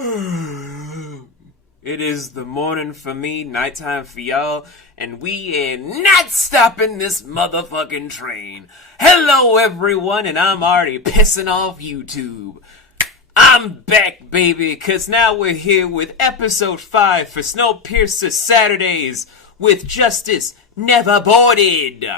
It is the morning for me, nighttime for y'all, and we ain't not stopping this motherfucking train. Hello everyone, and I'm already pissing off YouTube. I'm back, baby, cause now we're here with episode 5 for Snowpiercer Saturdays with Justice Never Boarded.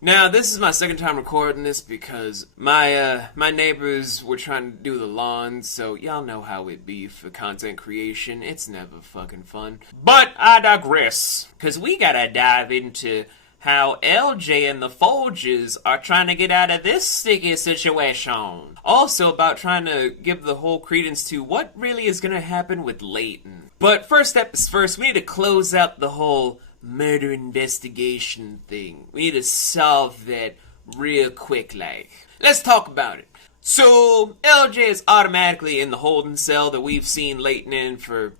Now, this is my second time recording this because my neighbors were trying to do the lawn, so y'all know how it be for content creation. It's never fucking fun. But I digress, because we gotta dive into how LJ and the Folgers are trying to get out of this sticky situation. Also about trying to give the whole credence to what really is gonna happen with Layton. But first step is first, we need to close out the whole murder investigation thing. We need to solve that real quick, like. Let's talk about it. So, LJ is automatically in the holding cell that we've seen Layton in for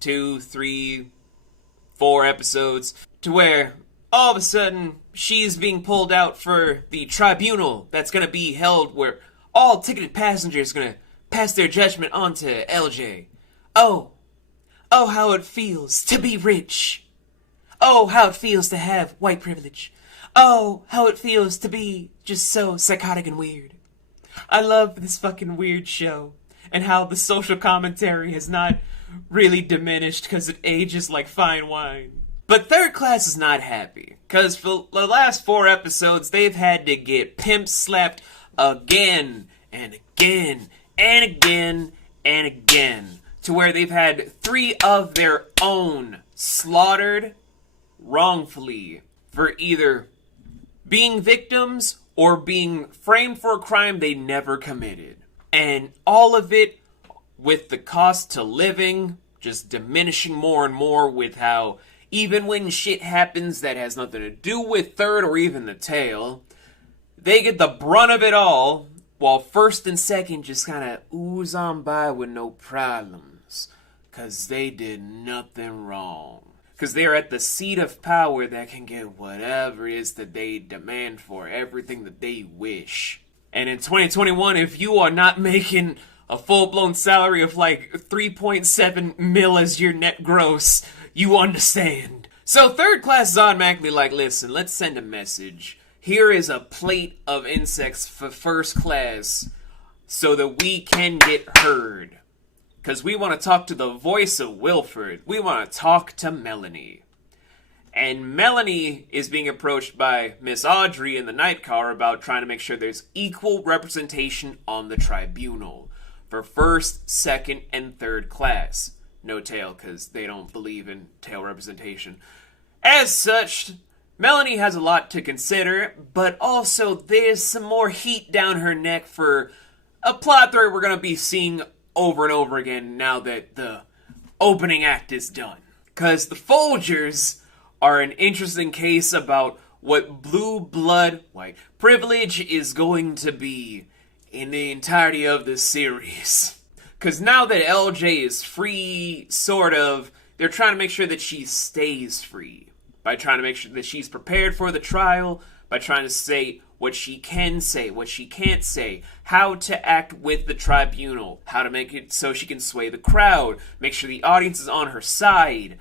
2, 3, 4 episodes, to where all of a sudden she's being pulled out for the tribunal that's gonna be held where all ticketed passengers are gonna pass their judgment on to LJ. Oh, how it feels to be rich. Oh, how it feels to have white privilege. Oh, how it feels to be just so psychotic and weird. I love this fucking weird show, and how the social commentary has not really diminished because it ages like fine wine. But Third Class is not happy, because for the last 4 episodes, they've had to get pimp slapped again, and again, and again, and again, to where they've had 3 of their own slaughtered wrongfully for either being victims or being framed for a crime they never committed. And all of it with the cost to living just diminishing more and more, with how even when shit happens that has nothing to do with Third or even the tail, they get the brunt of it all, while First and Second just kind of ooze on by with no problems, because they did nothing wrong. Because they're at the seat of power that can get whatever it is that they demand for, everything that they wish. And in 2021, if you are not making a full-blown salary of like 3.7 mil as your net gross, you understand. So Third Class is automatically like, listen, let's send a message. Here is a plate of insects for First Class so that we can get heard. Because we want to talk to the voice of Wilford. We want to talk to Melanie. And Melanie is being approached by Miss Audrey in the night car about trying to make sure there's equal representation on the tribunal for First, Second, and Third Class. No tail, because they don't believe in tail representation. As such, Melanie has a lot to consider, but also there's some more heat down her neck for a plot thread we're going to be seeing over and over again now that the opening act is done. Because the Folgers are an interesting case about what blue blood, white privilege is going to be in the entirety of this series. Because now that LJ is free, sort of, they're trying to make sure that she stays free. By trying to make sure that she's prepared for the trial, by trying to say what she can say, what she can't say, how to act with the tribunal, how to make it so she can sway the crowd, make sure the audience is on her side.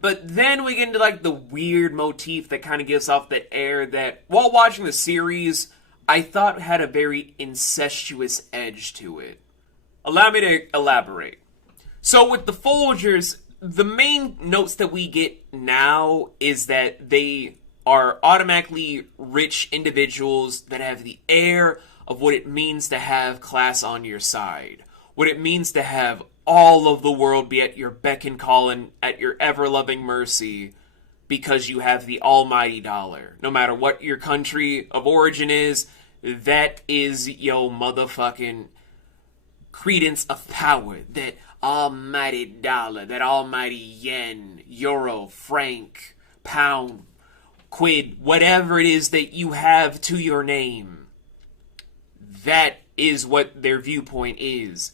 But then we get into like the weird motif that kind of gives off the air that, while watching the series, I thought had a very incestuous edge to it. Allow me to elaborate. So with the Folgers, the main notes that we get now is that they are automatically rich individuals that have the air of what it means to have class on your side. What it means to have all of the world be at your beck and call and at your ever-loving mercy because you have the almighty dollar. No matter what your country of origin is, that is your motherfucking credence of power. That almighty dollar, that almighty yen, euro, franc, pound, quid, whatever it is that you have to your name. That is what their viewpoint is.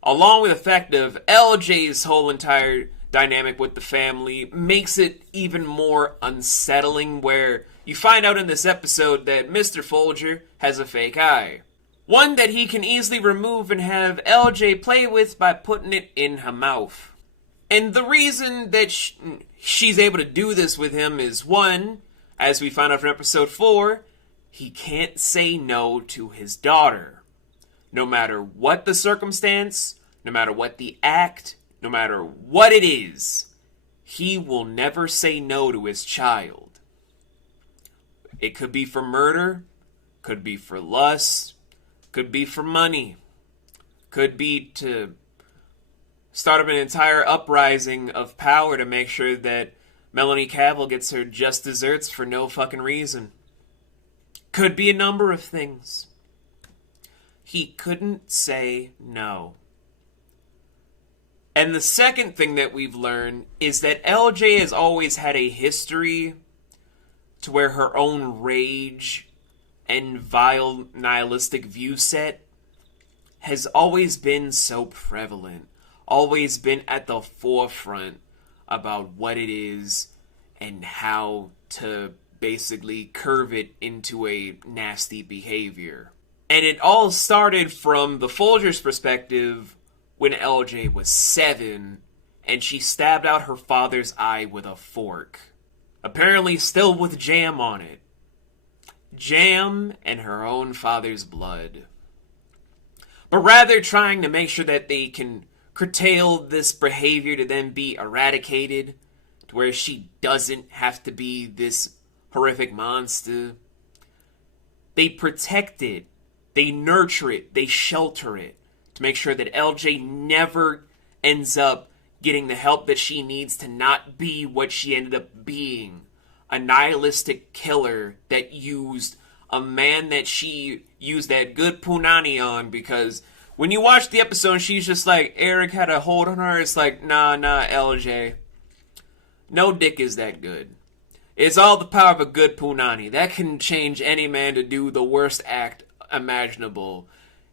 Along with the fact of LJ's whole entire dynamic with the family makes it even more unsettling, where you find out in this episode that Mr. Folger has a fake eye. One that he can easily remove and have LJ play with by putting it in her mouth. And the reason that she's able to do this with him is, one, as we found out from episode 4, he can't say no to his daughter. No matter what the circumstance, no matter what the act, no matter what it is, he will never say no to his child. It could be for murder, could be for lust, could be for money, could be to start up an entire uprising of power to make sure that Melanie Cavill gets her just desserts for no fucking reason. Could be a number of things. He couldn't say no. And the second thing that we've learned is that LJ has always had a history to where her own rage and vile nihilistic view set has always been so prevalent, always been at the forefront about what it is and how to basically curve it into a nasty behavior. And it all started from the Folger's perspective when LJ was 7 and she stabbed out her father's eye with a fork. Apparently still with jam on it. Jam and her own father's blood. But rather trying to make sure that they can curtail this behavior to then be eradicated, to where she doesn't have to be this horrific monster, they protect it, they nurture it, they shelter it, to make sure that LJ never ends up getting the help that she needs to not be what she ended up being. A nihilistic killer that used a man that she used that good punani on, because when you watch the episode, she's just like, Eric had a hold on her. It's like, nah, LJ. No dick is that good. It's all the power of a good punani. That can change any man to do the worst act imaginable.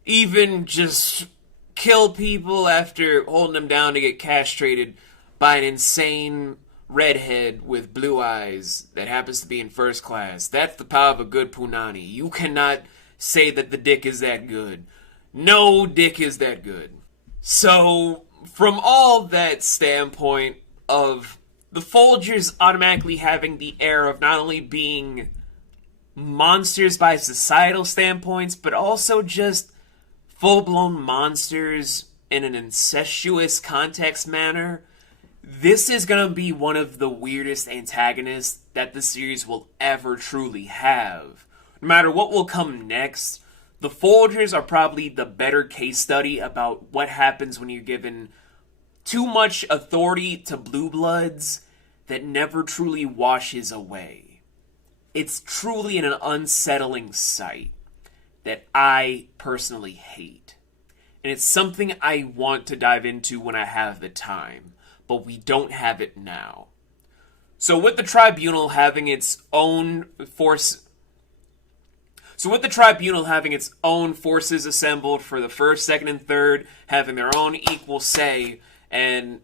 Even just kill people after holding them down to get castrated by an insane redhead with blue eyes that happens to be in first class. That's the power of a good punani. You cannot say that the dick is that good. No dick is that good. So, from all that standpoint of the Folgers automatically having the air of not only being monsters by societal standpoints, but also just full-blown monsters in an incestuous context manner, this is going to be one of the weirdest antagonists that the series will ever truly have. No matter what will come next, the Folgers are probably the better case study about what happens when you're given too much authority to blue bloods that never truly washes away. It's truly an unsettling sight that I personally hate. And it's something I want to dive into when I have the time, but we don't have it now. So with the Tribunal having its own forces assembled for the first, second, and third, having their own equal say, and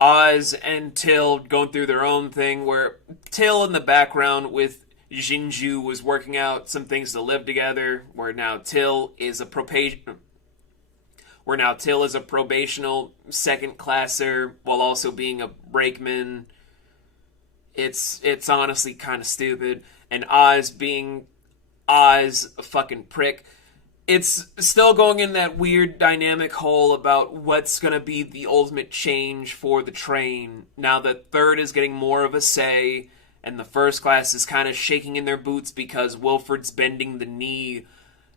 Oz and Till going through their own thing, where Till in the background with Jinju was working out some things to live together, where now Till is a probational second classer while also being a brakeman. It's honestly kind of stupid. And Oz being Oz, a fucking prick. It's still going in that weird dynamic hole about what's going to be the ultimate change for the train. Now that third is getting more of a say, and the first class is kind of shaking in their boots because Wilford's bending the knee.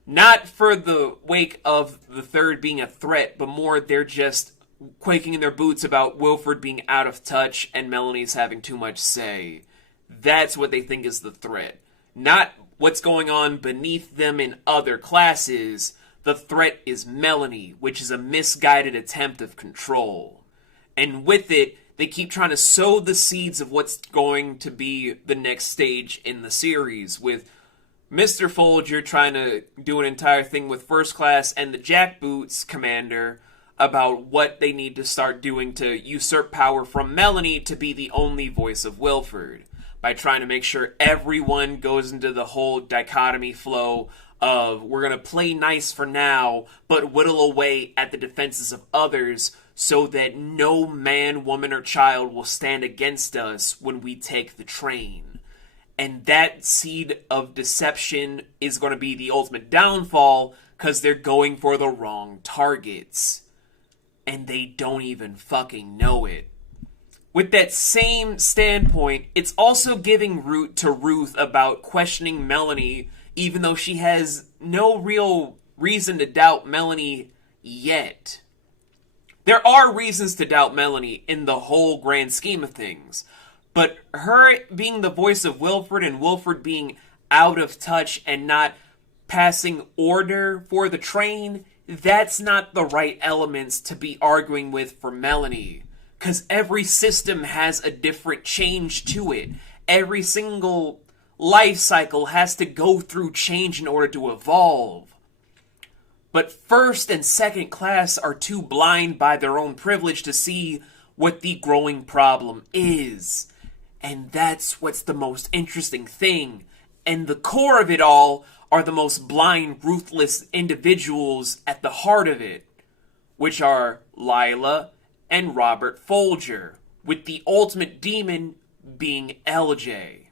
Not for the wake of the third being a threat, but more they're just quaking in their boots about Wilford being out of touch and Melanie's having too much say. That's what they think is the threat. Not what's going on beneath them in other classes. The threat is Melanie, which is a misguided attempt of control. And with it, they keep trying to sow the seeds of what's going to be the next stage in the series, with Mr. Folger trying to do an entire thing with First Class and the Jackboots commander about what they need to start doing to usurp power from Melanie to be the only voice of Wilford, by trying to make sure everyone goes into the whole dichotomy flow of we're going to play nice for now, but whittle away at the defenses of others so that no man, woman, or child will stand against us when we take the train. And that seed of deception is going to be the ultimate downfall because they're going for the wrong targets. And they don't even fucking know it. With that same standpoint, it's also giving root to Ruth about questioning Melanie, even though she has no real reason to doubt Melanie yet. There are reasons to doubt Melanie in the whole grand scheme of things, but her being the voice of Wilfred and Wilfred being out of touch and not passing order for the train, that's not the right elements to be arguing with for Melanie. Because every system has a different change to it. Every single life cycle has to go through change in order to evolve. But first and second class are too blind by their own privilege to see what the growing problem is. And that's what's the most interesting thing. And the core of it all are the most blind, ruthless individuals at the heart of it, which are Lila and Robert Folger, with the ultimate demon being LJ.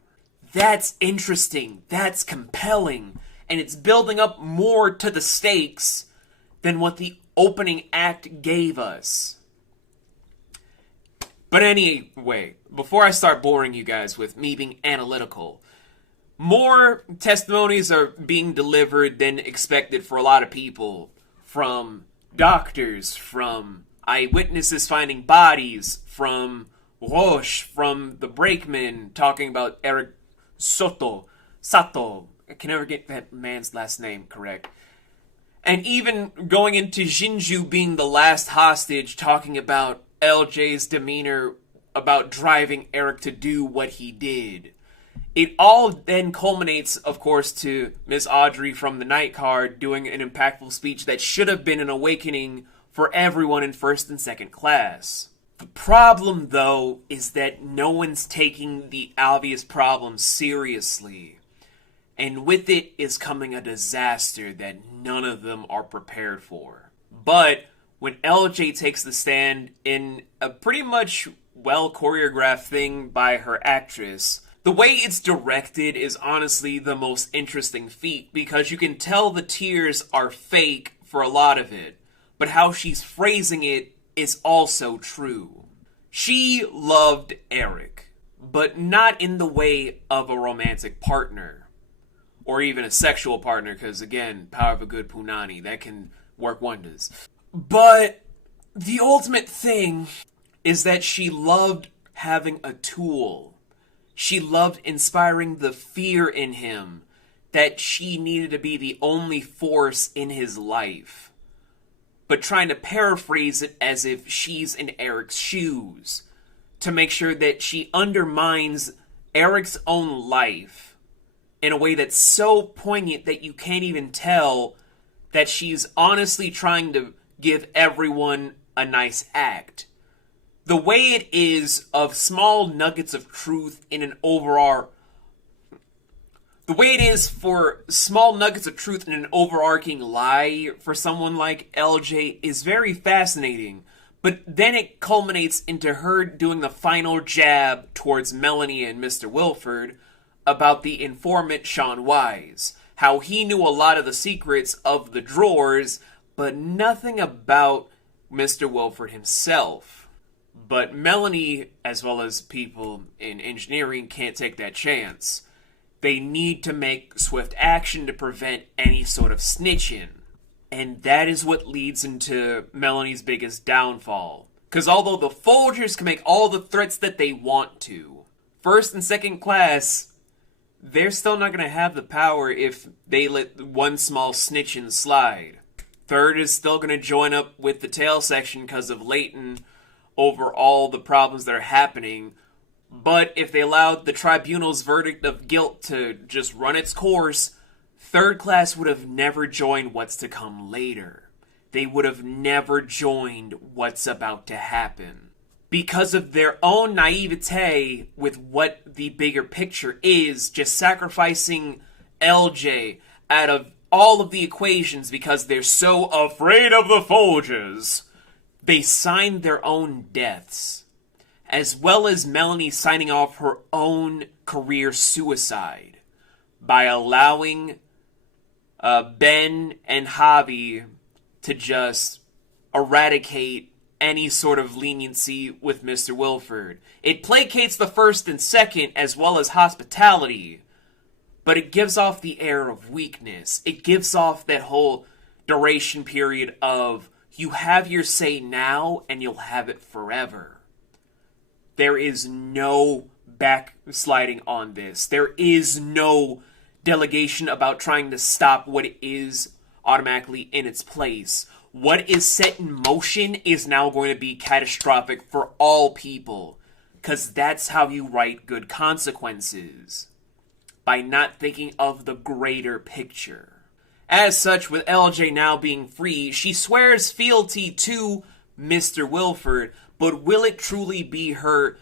That's interesting, that's compelling, and it's building up more to the stakes than what the opening act gave us. But anyway, before I start boring you guys with me being analytical, more testimonies are being delivered than expected for a lot of people. From doctors, from eyewitnesses finding bodies, from Roche, from the brakeman talking about Eric Sato. I can never get that man's last name correct. And even going into Jinju being the last hostage, talking about LJ's demeanor about driving Eric to do what he did. It all then culminates, of course, to Miss Audrey from the night card doing an impactful speech that should have been an awakening for everyone in first and second class. The problem, though, is that no one's taking the obvious problem seriously. And with it is coming a disaster that none of them are prepared for. But when LJ takes the stand in a pretty much well-choreographed thing by her actress, the way it's directed is honestly the most interesting feat, because you can tell the tears are fake for a lot of it, but how she's phrasing it is also true. She loved Eric, but not in the way of a romantic partner, or even a sexual partner, because again, power of a good punani, that can work wonders. But the ultimate thing is that she loved having a tool. She loved inspiring the fear in him that she needed to be the only force in his life. But trying to paraphrase it as if she's in Eric's shoes, to make sure that she undermines Eric's own life in a way that's so poignant that you can't even tell that she's honestly trying to give everyone a nice act. The way it is of small nuggets of truth in an overall... The way it is for small nuggets of truth in an overarching lie for someone like LJ is very fascinating. But then it culminates into her doing the final jab towards Melanie and Mr. Wilford about the informant Sean Wise. How he knew a lot of the secrets of the drawers, but nothing about Mr. Wilford himself. But Melanie, as well as people in engineering, can't take that chance. They need to make swift action to prevent any sort of snitching. And that is what leads into Melanie's biggest downfall. Because although the Folgers can make all the threats that they want to, first and second class, they're still not going to have the power if they let one small snitching slide. Third is still going to join up with the tail section because of Layton over all the problems that are happening. But if they allowed the tribunal's verdict of guilt to just run its course, third class would have never joined what's to come later. They would have never joined what's about to happen. Because of their own naivete with what the bigger picture is, just sacrificing LJ out of all of the equations because they're so afraid of the Folgers. They signed their own deaths, as well as Melanie signing off her own career suicide by allowing Ben and Javi to just eradicate any sort of leniency with Mr. Wilford. It placates the first and second as well as hospitality, but it gives off the air of weakness. It gives off that whole duration period of you have your say now and you'll have it forever. There is no backsliding on this. There is no delegation about trying to stop what is automatically in its place. What is set in motion is now going to be catastrophic for all people, because that's how you write good consequences, by not thinking of the greater picture. As such, with LJ now being free, she swears fealty to Mr. Wilford, but will it truly be her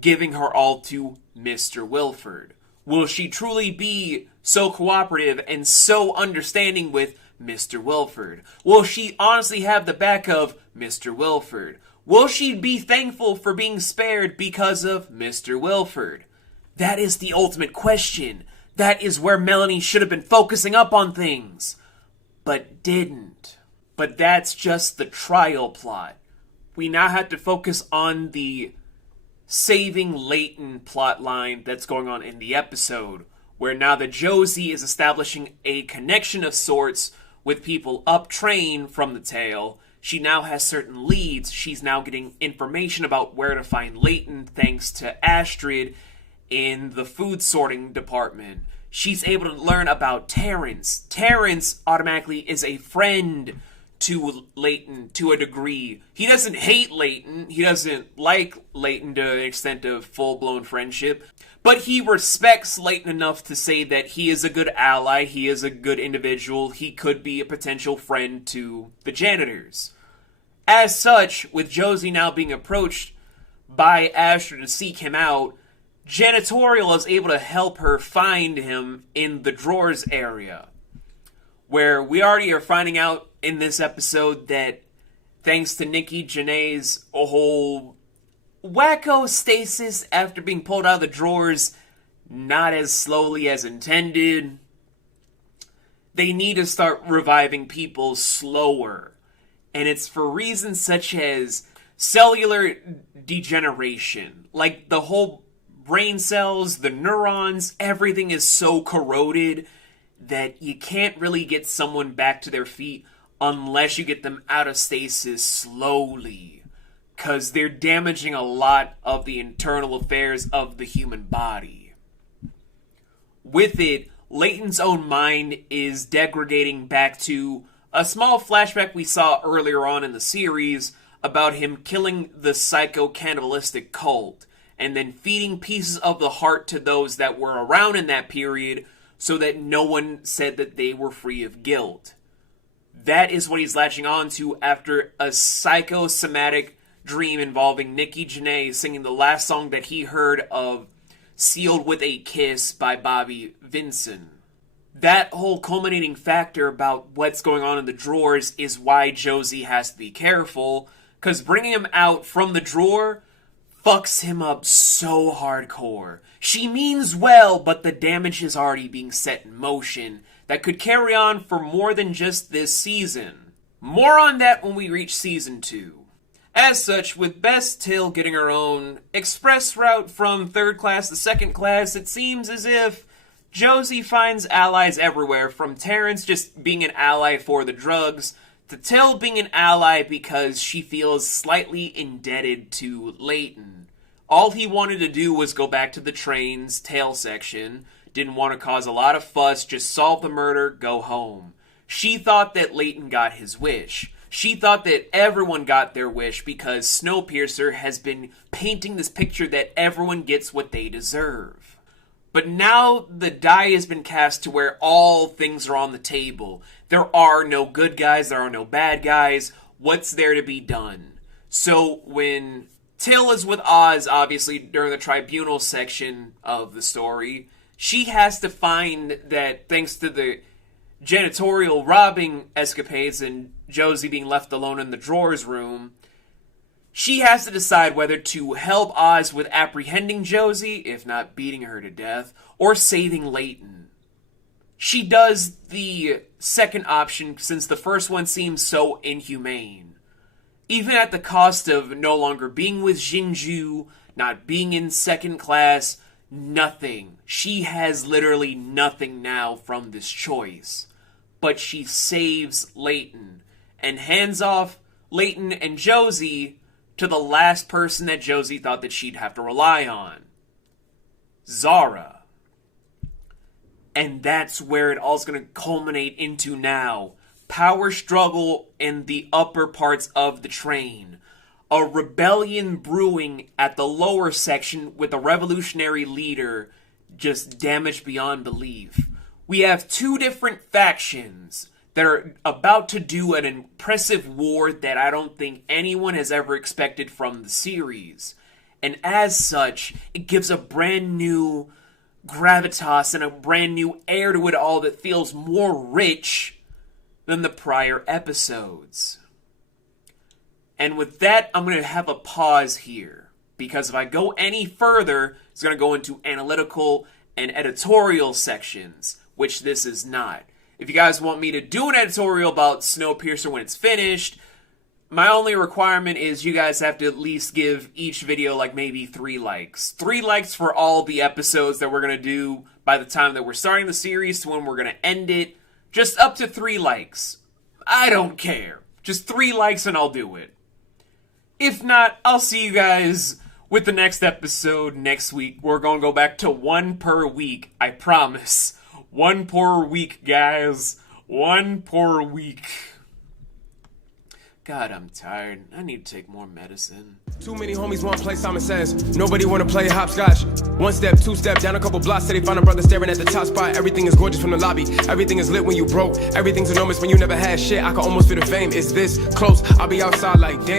giving her all to Mr. Wilford? Will she truly be so cooperative and so understanding with Mr. Wilford? Will she honestly have the back of Mr. Wilford? Will she be thankful for being spared because of Mr. Wilford? That is the ultimate question. That is where Melanie should have been focusing up on things, but didn't. But that's just the trial plot. We now have to focus on the saving Layton plotline that's going on in the episode, where now that Josie is establishing a connection of sorts with people up train from the tail. She now has certain leads. She's now getting information about where to find Layton thanks to Astrid in the food sorting department. She's able to learn about Terrence. Terrence automatically is a friend to Layton to a degree. He doesn't hate Layton. He doesn't like Layton to an extent of full-blown friendship. But he respects Layton enough to say that he is a good ally. He is a good individual. He could be a potential friend to the janitors. As such, with Josie now being approached by Astrid to seek him out, Janitorial is able to help her find him in the drawers area, where we already are finding out in this episode that thanks to Nikki Janae's whole wacko stasis after being pulled out of the drawers not as slowly as intended, they need to start reviving people slower. And it's for reasons such as cellular degeneration. Like the whole brain cells, the neurons, everything is so corroded that you can't really get someone back to their feet unless you get them out of stasis slowly, because they're damaging a lot of the internal affairs of the human body. With it, Layton's own mind is degrading back to a small flashback we saw earlier on in the series about him killing the psycho-cannibalistic cult, and then feeding pieces of the heart to those that were around in that period so that no one said that they were free of guilt. That is what he's latching on to after a psychosomatic dream involving Nikki Janae singing the last song that he heard of Sealed with a Kiss by Bobby Vinson. That whole culminating factor about what's going on in the drawers is why Josie has to be careful, because bringing him out from the drawer fucks him up so hardcore. She means well, but the damage is already being set in motion that could carry on for more than just this season. More on that when we reach season 2. As such, with Bess Till getting her own express route from 3rd class to 2nd class, it seems as if Josie finds allies everywhere, from Terrence just being an ally for the drugs, to Till being an ally because she feels slightly indebted to Layton. All he wanted to do was go back to the train's tail section, didn't want to cause a lot of fuss, just solve the murder, go home. She thought that Layton got his wish. She thought that everyone got their wish because Snowpiercer has been painting this picture that everyone gets what they deserve. But now the die has been cast to where all things are on the table. There are no good guys, there are no bad guys. What's there to be done? So when Till is with Oz, obviously, during the tribunal section of the story, she has to find that thanks to the janitorial robbing escapades and Josie being left alone in the drawers room, she has to decide whether to help Oz with apprehending Josie, if not beating her to death, or saving Layton. She does the second option since the first one seems so inhumane. Even at the cost of no longer being with Jinju, not being in second class, nothing. She has literally nothing now from this choice. But she saves Layton and hands off Layton and Josie to the last person that Josie thought that she'd have to rely on. Zara. And that's where it all's going to culminate into now. Power struggle in the upper parts of the train. A rebellion brewing at the lower section with a revolutionary leader just damaged beyond belief. We have two different factions that are about to do an impressive war that I don't think anyone has ever expected from the series. And as such, it gives a brand new gravitas and a brand new air to it all that feels more rich than the prior episodes. And with that, I'm going to have a pause here, because if I go any further, it's going to go into analytical and editorial sections, which this is not. If you guys want me to do an editorial about Snowpiercer when it's finished, my only requirement is you guys have to at least give each video like maybe 3 likes. 3 likes for all the episodes that we're going to do by the time that we're starting the series to when we're going to end it. Just up to 3 likes. I don't care. Just 3 likes and I'll do it. If not, I'll see you guys with the next episode next week. We're going to go back to 1 per week. I promise. 1 per week, guys. 1 per week. God, I'm tired. I need to take more medicine. Too many homies want to play Simon Says. Nobody want to play hopscotch. 1 step, 2 step, down a couple blocks till they find a brother staring at the top spot. Everything is gorgeous from the lobby. Everything is lit when you broke. Everything's enormous when you never had shit. I can almost feel the fame. Is this close? I'll be outside like damn.